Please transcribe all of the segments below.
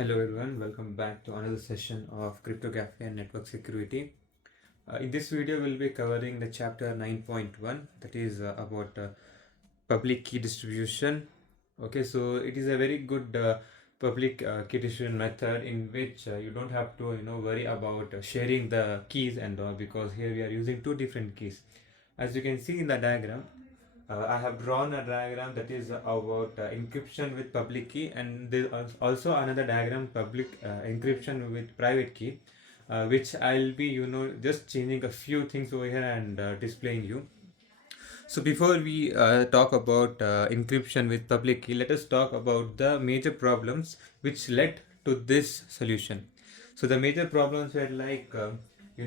Hello everyone, welcome back to another session of cryptography and network security. In this video, we'll be covering the chapter 9.1, that is about public key distribution. Okay, so it is a very good public key distribution method in which you don't have to worry about sharing the keys and all, because here we are using two different keys. As you can see in the diagram, I have drawn a diagram that is about encryption with public key, and there is also another diagram, public encryption with private key, which I'll be just changing a few things over here and displaying you. So before we talk about encryption with public key, let us talk about the major problems which led to this solution. So the major problems were like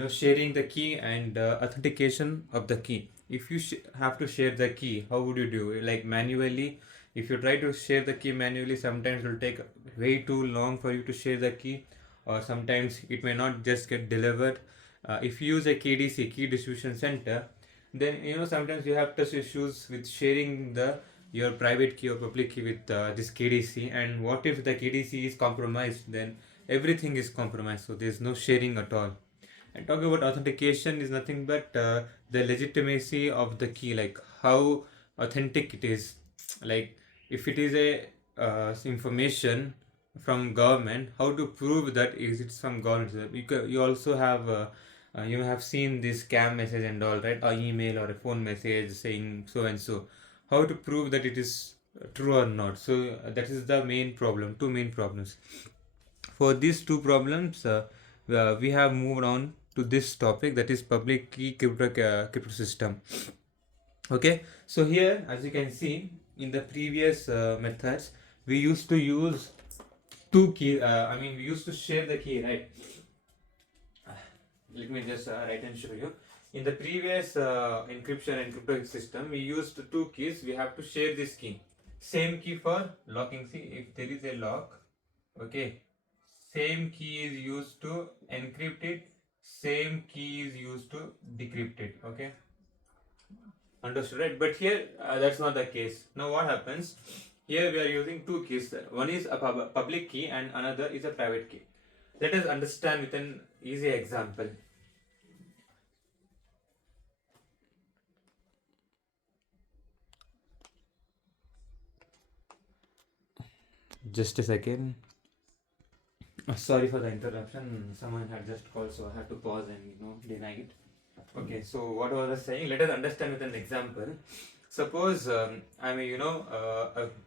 sharing the key and authentication of the key. If you have to share the key, how would you do it? Like manually? If you try to share the key manually, sometimes it will take way too long for you to share the key, or sometimes it may not just get delivered. If you use a KDC, key distribution center, then sometimes you have trust issues with sharing the your private key or public key with this KDC. And what if the KDC is compromised? Then everything is compromised, so there's no sharing at all. And talking about authentication is nothing but the legitimacy of the key, like how authentic it is. Like if it is a information from government, how to prove that is it's from government. You also have you have seen this scam message and all, right? Or email or a phone message saying so and so. How to prove that it is true or not? So that is the main problem. Two main problems. For these two problems, we have moved on to this topic, that is public key crypto system. Okay, so here as you can see in the previous methods, we used to use two key. We used to share the key, right? Let me just write and show you. In the previous encryption and crypto system, we used two keys. We have to share this key. Same key for locking. See, if there is a lock, okay, same key is used to encrypt it. Same key is used to decrypt it. Okay, understood, right? But here that's not the case. Now what happens? Here we are using two keys. One is a public key and another is a private key. Let us understand with an easy example. Just a second. Sorry for the interruption. Someone had just called, so I had to pause and deny it. Okay, so what was I saying? Let us understand with an example. Suppose a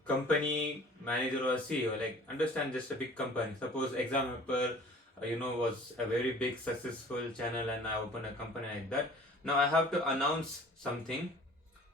company manager or CEO. Like understand, just a big company. Suppose example, was a very big successful channel, and I open a company like that. Now I have to announce something.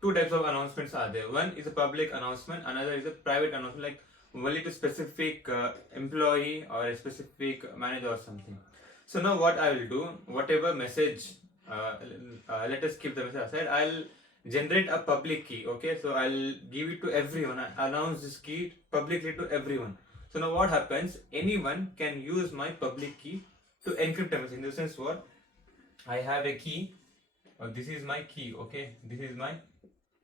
Two types of announcements are there. One is a public announcement, another is a private announcement, like only to specific employee or a specific manager or something. So now what I will do, whatever message, let us keep the message aside. I'll generate a public key. Okay, so I'll give it to everyone. I announce this key publicly to everyone. So now what happens? Anyone can use my public key to encrypt a message. In the sense, what I have a key. This is my key. Okay, this is my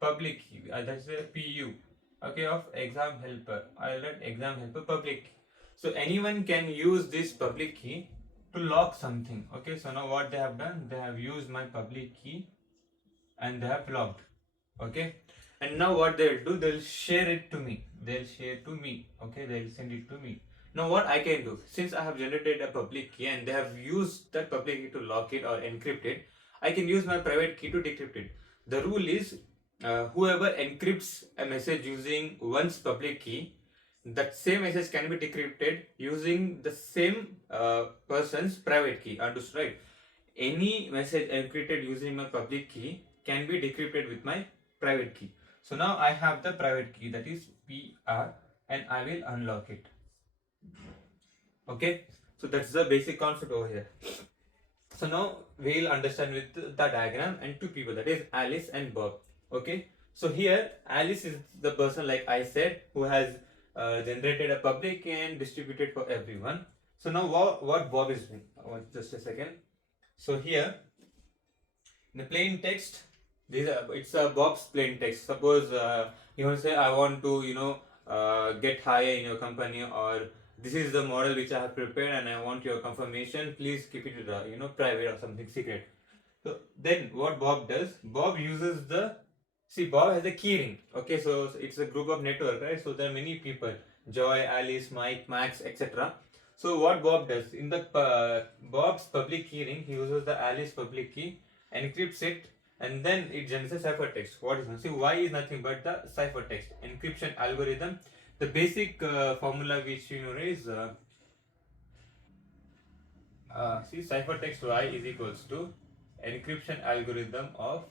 public key. That's a PU. Okay, of exam helper. I'll write exam helper public key. So anyone can use this public key to lock something. Okay, so now what they have done, they have used my public key and they have locked. Okay, and now what they'll do, they'll share it to me. They'll share to me. Okay, they'll send it to me. Now what I can do, since I have generated a public key and they have used that public key to lock it or encrypt it, I can use my private key to decrypt it. The rule is whoever encrypts a message using one's public key, that same message can be decrypted using the same person's private key. Understood, right? Any message encrypted using my public key can be decrypted with my private key. So now I have the private key, that is PR, and I will unlock it. Okay, so that's the basic concept over here. So now we'll understand with the diagram and two people, that is Alice and Bob. Okay, so here Alice is the person, like I said, who has generated a public and distributed for everyone. So now what Bob is doing? Just a second. So here in the plain text, it's a Bob's plain text. Suppose you want to say I want to get hired in your company, or this is the model which I have prepared and I want your confirmation, please keep it private or something secret. So then what Bob does, Bob uses Bob has a keyring. Okay, so it's a group of network, right? So there are many people, Joy, Alice, Mike, Max, etc. So what Bob does, in the Bob's public keyring, he uses the Alice public key, encrypts it, and then it generates a ciphertext. What is it? See, Y is nothing but the ciphertext encryption algorithm. The basic formula which you know is ciphertext Y is equals to encryption algorithm of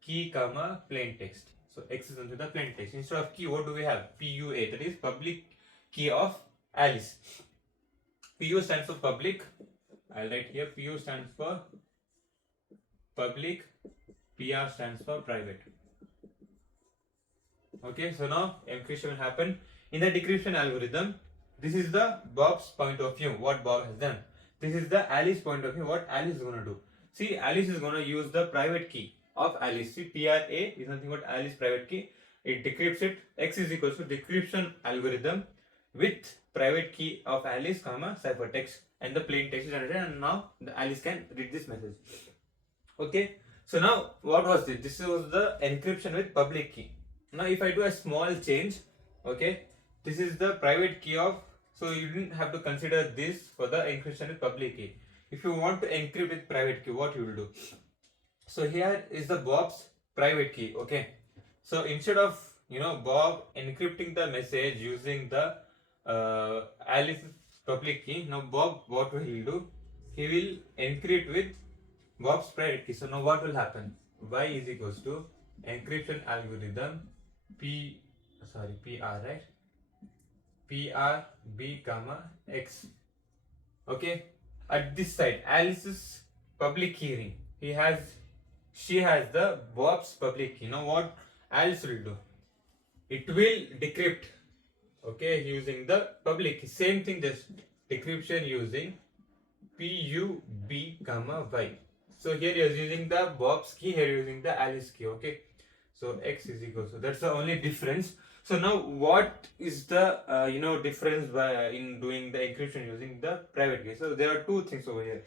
key comma plain text. So X is into the plain text. Instead of key, what do we have? PUA, that is public key of Alice. PU stands for public. I'll write here PU stands for public, PR stands for private. Okay, so now encryption will happen. In the decryption algorithm, this is the Bob's point of view, what Bob has done. This is the Alice point of view, what Alice is going to do. See, Alice is going to use the private key of Alice. See, PRA is nothing but Alice private key. It decrypts it. X is equals to decryption algorithm with private key of Alice, comma, ciphertext, and the plain text is generated, and now the Alice can read this message. Okay, so now what was this? This was the encryption with public key. Now if I do a small change, okay, this is the private key of, so you didn't have to consider this for the encryption with public key. If you want to encrypt with private key, what you will do? So here is the Bob's private key, okay. So instead of Bob encrypting the message using the Alice's public key, now Bob, what will he do? He will encrypt with Bob's private key. So now what will happen? Y is equals to encryption algorithm PR, right? PR B comma X. Okay. At this side, Alice's public keyring. She has the Bob's public key. Now what Alice will do? It will decrypt. Okay, using the public key. Same thing, just decryption using PUB comma Y. So here you are using the Bob's key, here you are using the Alice key. Okay, so X is equal. So that's the only difference. So now what is the difference in doing the encryption using the private key? So there are two things over here.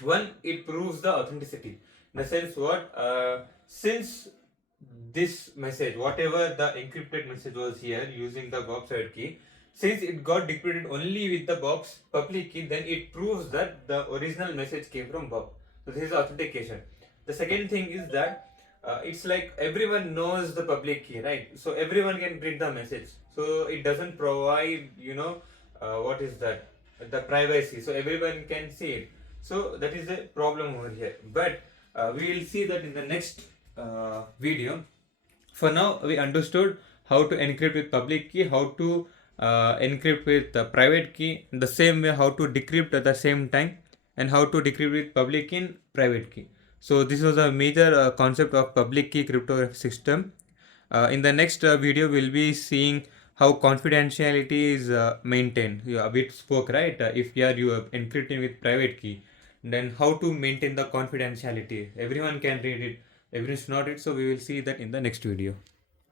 One, it proves the authenticity. In the sense what, since this message, whatever the encrypted message was here using the Bob's private key, since it got decrypted only with the Bob's public key, then it proves that the original message came from Bob. So this is authentication. The second thing is that it's like everyone knows the public key, right? So everyone can read the message. So it doesn't provide, what is that? The privacy. So everyone can see it. So that is a problem over here. But we will see that in the next video. For now, we understood how to encrypt with public key, how to encrypt with the private key, in the same way how to decrypt at the same time, and how to decrypt with public key and private key. So this was a major concept of public key cryptography system. In the next video, we'll be seeing how confidentiality is maintained. We spoke, right? If you are encrypting with private key, then how to maintain the confidentiality. Everyone can read it, everyone should not read. So we will see that in the next video.